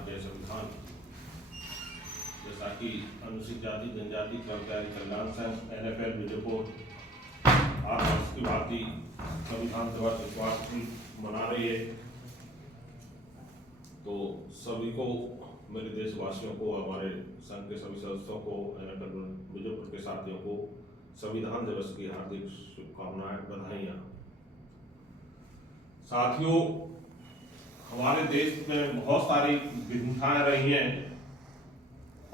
भारतीय संविधान, जैसा कि अनुसूचित जाति जनजाति कर्मचारी कल्याण संघ NFL विजयपुर 8 वर्ष की भारतीय संविधान दिवस इस बात मना रही है, तो सभी को, मेरे देशवासियों को, हमारे संघ के सभी सदस्यों को, NFL विजयपुर के साथियों को संविधान दिवस की हार्दिक शुभकामनाएं, बधाइयां। साथियों, हमारे देश में बहुत सारी विभिन्नताएं रही हैं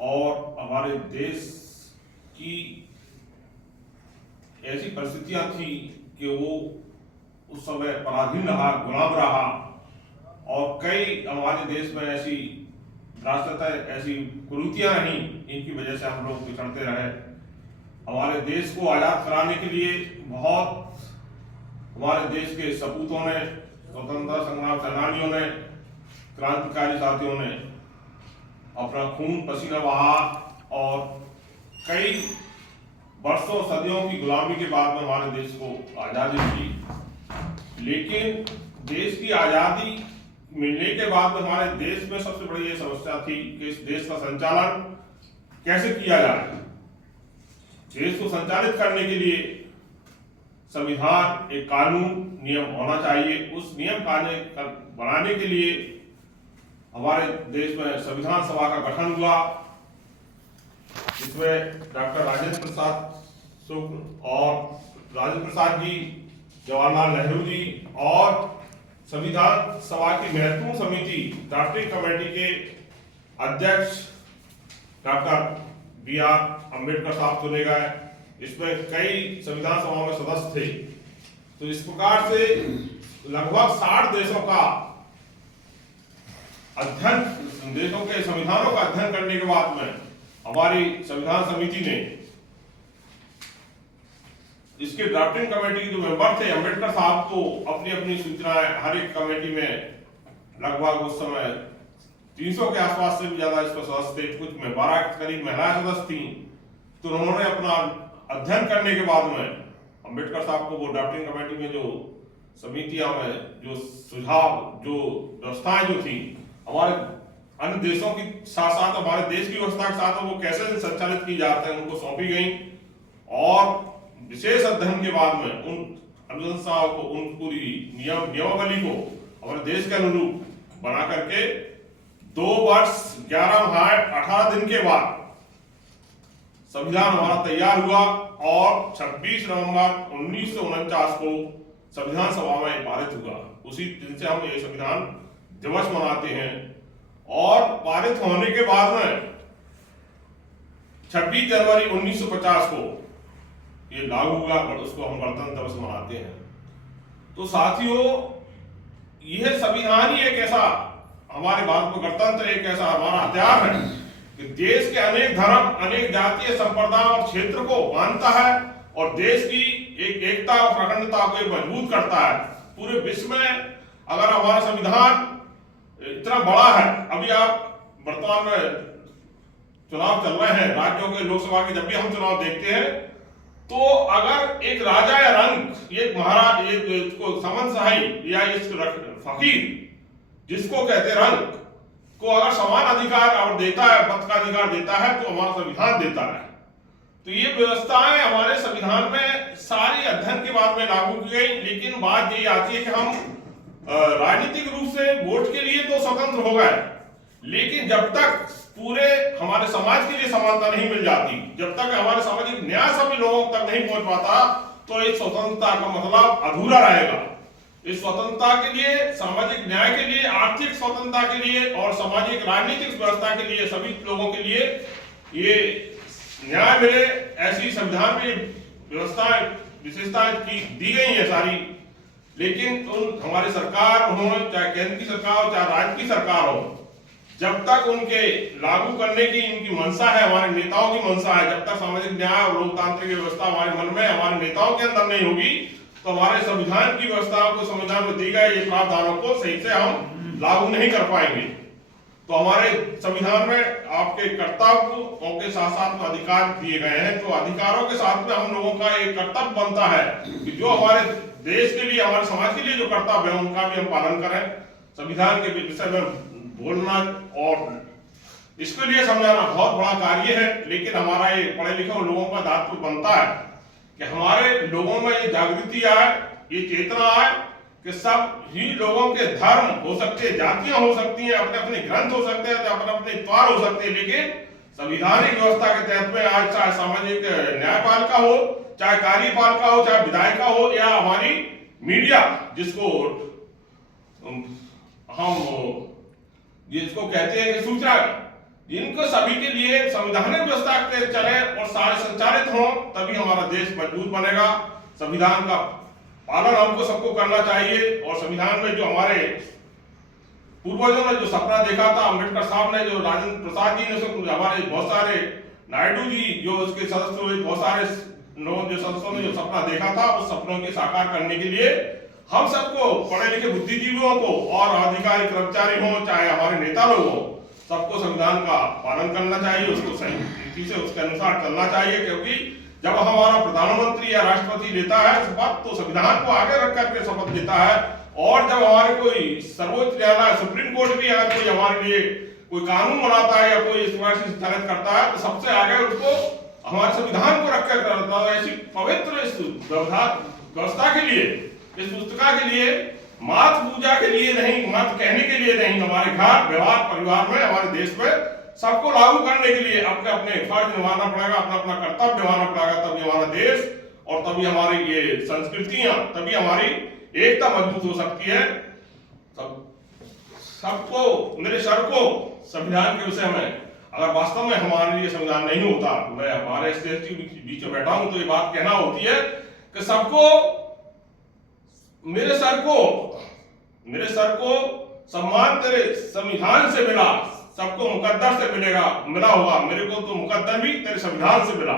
और हमारे देश की ऐसी परिस्थितियां थी कि वो उस समय पराधीन रहा, गुलाम रहा और कई हमारे देश में ऐसी राष्ट्रता, ऐसी कुरीतियां रहीं, इनकी वजह से हम लोग पिछड़ते रहे। हमारे देश को आजाद कराने के लिए बहुत हमारे देश के सपूतों ने, स्वतंत्रता संग्राम सेनानियों ने, क्रांतिकारी साथियों ने अपना खून पसीना बहा और कई वर्षों सदियों की गुलामी के बाद में हमारे देश को आज़ादी मिली। लेकिन देश की आज़ादी मिलने के बाद में हमारे देश में सबसे बड़ी ये समस्या थी कि इस देश का संचालन कैसे किया जाए। देश को संचालित करने के लिए संविधान, एक कानून, नियम होना चाहिए। उस नियम कानून बनाने के लिए हमारे देश में संविधान सभा का गठन हुआ, जिसमें डॉक्टर राजेंद्र प्रसाद शुक्ल और राजेंद्र प्रसाद जी, जवाहरलाल नेहरू जी और संविधान सभा की महत्वपूर्ण समिति ड्राफ्टिंग कमेटी के अध्यक्ष डॉक्टर BR अम्बेडकर साहब चुने गए। इसमें कई संविधान सभा में सदस्य थे। तो इस प्रकार से लगभग 60 देशों का अध्ययन, देशों के संविधानों का अध्ययन करने के बाद में हमारी संविधान समिति ने इसके ड्राफ्टिंग कमेटी के जो मेंबर थे, अम्बेडकर साहब को अपनी अपनी सूचनाएं हर एक कमेटी में लगभग उस समय 300 के आसपास से भी ज्यादा इसमें सदस्य थे, कुछ में 12 के करीब महिलाएं सदस्य थी। तो उन्होंने अपना अध्ययन करने के बाद में अम्बेडकर साहब को वो ड्राफ्टिंग कमेटी में जो समितियां में जो सुझाव, जो व्यवस्थाएं जो थी हमारे अन्य देशों की साथ साथ हमारे देश की व्यवस्था के साथ वो कैसे संचालित की जाते हैं, उनको सौंपी गई और विशेष अध्ययन के बाद में उन अनुशंसाओं को, उन पूरी नियमावली को हमारे देश के अनुरूप बना करके 2 वर्ष 11 माह 18 दिन के बाद संविधान हमारा तैयार हुआ और 26 नवंबर 1949 को संविधान सभा में पारित हुआ। उसी दिन से हम ये संविधान दिवस मनाते हैं और पारित होने के बाद में 26 जनवरी 1950 को ये लागू हुआ और उसको हम गणतंत्र दिवस मनाते हैं। तो साथियों, यह संविधान ही एक ऐसा, हमारे भारत में गणतंत्र एक ऐसा हमारा हथियार है कि देश के अनेक धर्म, अनेक जातीय संप्रदाय और क्षेत्र को मानता है और देश की एक एकता और अखंडता को मजबूत करता है। पूरे विश्व में अगर हमारा संविधान इतना बड़ा है, अभी आप वर्तमान में चुनाव चल रहे हैं राज्यों के, लोकसभा के, जब भी हम चुनाव देखते हैं तो अगर एक राजा या रंक, ये महाराज, ये इसको समनशाही या इस फकीर जिसको कहते रंक को अगर समान अधिकार और देता है, मत का अधिकार देता है, तो हमारा संविधान देता है। तो ये व्यवस्थाएं हमारे संविधान में सारी अध्ययन के बाद में लागू की गई। लेकिन बात यही आती है कि हम राजनीतिक रूप से वोट के लिए तो स्वतंत्र हो गए, लेकिन जब तक पूरे हमारे समाज के लिए समानता नहीं मिल जाती, जब तक हमारे सामाजिक न्याय सभी लोगों तक नहीं पहुंच पाता, तो इस स्वतंत्रता का मतलब अधूरा रहेगा। इस स्वतंत्रता के लिए, सामाजिक न्याय के लिए, आर्थिक स्वतंत्रता के लिए और सामाजिक राजनीतिक व्यवस्था के लिए, सभी लोगों के लिए ये न्याय मिले, ऐसी संविधान में व्यवस्थाएं, विशेषताएं दी गई है सारी। लेकिन हमारी सरकार हो, चाहे केंद्र की सरकार हो, चाहे राज्य की सरकार हो, जब तक उनके लागू करने की इनकी मंशा है, हमारे नेताओं की मंशा है, जब तक सामाजिक न्याय और लोकतांत्रिक व्यवस्था हमारे मन में, हमारे नेताओं के अंदर नहीं होगी, तो हमारे संविधान की व्यवस्थाओं को, संविधान में दी गई ये प्रावधानों को सही से हम लागू नहीं कर पाएंगे। तो हमारे संविधान में आपके कर्तव्यों के साथ साथ अधिकार दिए गए हैं। तो अधिकारों के साथ में हम लोगों का एक कर्तव्य बनता है कि जो हमारे देश के लिए, हमारे समाज के लिए जो कर्तव्य है उनका भी हम पालन करें। संविधान के विषय में बोलना और इसके लिए समझाना बहुत बड़ा कार्य है। लेकिन हमारा ये पढ़े लिखे लोगों का दायित्व बनता है कि हमारे लोगों में ये जागृति आए, ये चेतना आए कि सब ही लोगों के धर्म हो सकते हैं, जातियां हो सकती हैं, अपने अपने ग्रंथ हो सकते हैं, अपने अपने त्योहार हो सकते हैं, लेकिन संविधानिक व्यवस्था के तहत में आज चाहे सामाजिक न्यायपालिका हो, चाहे कार्यपालिका हो, चाहे विधायिका हो, या हमारी मीडिया जिसको कहते हैं कि सूचना, जिनको सभी के लिए संवैधानिक व्यवस्था के चले और सारे संचालित हों, तभी हमारा देश मजबूत बनेगा। संविधान का पालन हमको सबको करना चाहिए। और संविधान में जो हमारे पूर्वजों ने जो सपना देखा था, अम्बेडकर साहब ने, जो राजेंद्र प्रसाद जी ने, हमारे बहुत सारे नायडू जी जो उसके सदस्य हुए, बहुत सारे लोग जो सदस्यों ने जो सपना देखा था, उस सपनों के साकार करने के लिए हम सबको, पढ़े लिखे बुद्धिजीवियों को और अधिकारी कर्मचारी हो, चाहे हमारे नेता लोग हो, सबको संविधान का पालन करना चाहिए, उसको सही रीति से उसके अनुसार चलना चाहिए। क्योंकि जब हमारा प्रधानमंत्री या राष्ट्रपति लेता है शपथ, तो संविधान को आगे रख करके शपथ लेता है। और जब हमारे कोई सर्वोच्च न्यायालय, सुप्रीम कोर्ट भी अगर कोई हमारे लिए कोई कानून बनाता है या कोई सिफारिश संचालित करता है, तो सबसे आगे उसको हमारे संविधान को रखकर करता है। ऐसी पवित्र इस व्यवस्था के लिए, इस पुस्तिका के लिए, मात पूजा के लिए नहीं, मत कहने के लिए नहीं, हमारे घर व्यवहार परिवार में, हमारे देश में सबको लागू करने के लिए अपने अपने फर्ज निभाना पड़ेगा, अपना अपना कर्तव्य निभाना पड़ेगा। तभी हमारा देश और तभी हमारी ये संस्कृतियां, तभी हमारी एकता मजबूत हो सकती है। सबको, मेरे सर को संविधान के विषय में, अगर वास्तव में हमारे लिए संविधान नहीं होता, मैं हमारे स्टेज के बीच में बैठा हूं तो ये बात कहना होती है कि सबको, मेरे सर को सम्मान तेरे संविधान से मिला, सबको मुकद्दर से मिला होगा, मेरे को तो मुकद्दर भी तेरे संविधान से मिला।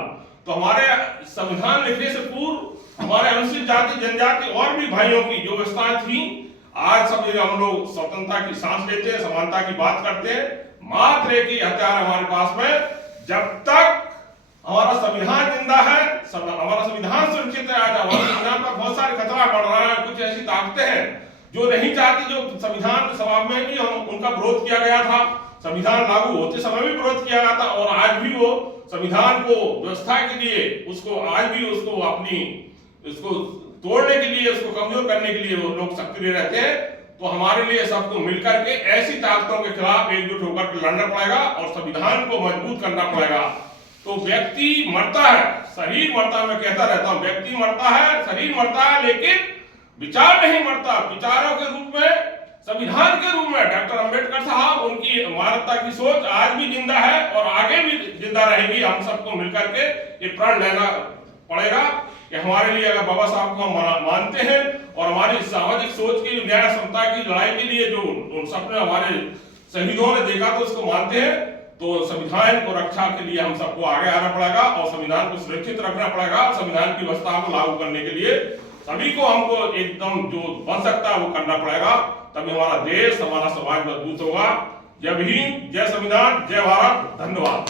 तो हमारे संविधान लिखने से पूर्व हमारे अनुसूचित जाति जनजाति और भी भाइयों की जो व्यवस्थाएं थी, आज सब हम लोग स्वतंत्रता की सांस लेते हैं, समानता की बात करते हैं। मात्र एक ही हथियार हमारे पास में, जब तक हमारा संविधान जिंदा है, हमारा संविधान सुरक्षित है। आज हमारे संविधान पर बहुत सारे खतरा बढ़ रहा है। कुछ ऐसी ताकतें हैं जो नहीं चाहती, जो संविधान सभा में भी उनका विरोध किया गया था, संविधान लागू होते समय भी विरोध किया गया था, और आज भी वो संविधान को व्यवस्था के लिए उसको आज भी उसको तोड़ने के लिए, उसको कमजोर करने के लिए वो लोग सक्रिय रहते हैं। तो हमारे लिए सबको मिलकर के ऐसी ताकतों के खिलाफ एकजुट होकर के लड़ना पड़ेगा और संविधान को मजबूत करना पड़ेगा। तो व्यक्ति मरता है, शरीर मरता है, मैं कहता रहता हूं, व्यक्ति मरता है, शरीर मरता है, लेकिन विचार नहीं मरता। विचारों के रूप में, संविधान के रूप में डॉक्टर अंबेडकर साहब, उनकी मानवता की सोच आज भी जिंदा है और आगे भी जिंदा रहेगी। हम सबको मिलकर के ये प्रण लेना पड़ेगा कि हमारे लिए, अगर बाबा साहब को हम मानते हैं और हमारी सामाजिक सोच की, न्याय समता की लड़ाई के लिए जो सपने हमारे शहीदों ने देखा तो उसको मानते हैं, तो संविधान को रक्षा के लिए हम सबको आगे आना पड़ेगा और संविधान को सुरक्षित रखना पड़ेगा। संविधान की व्यवस्था को लागू करने के लिए सभी को हमको एकदम जो बन सकता है वो करना पड़ेगा, तभी हमारा देश, हमारा समाज मजबूत होगा। जय भीम, जय संविधान, जय भारत, धन्यवाद।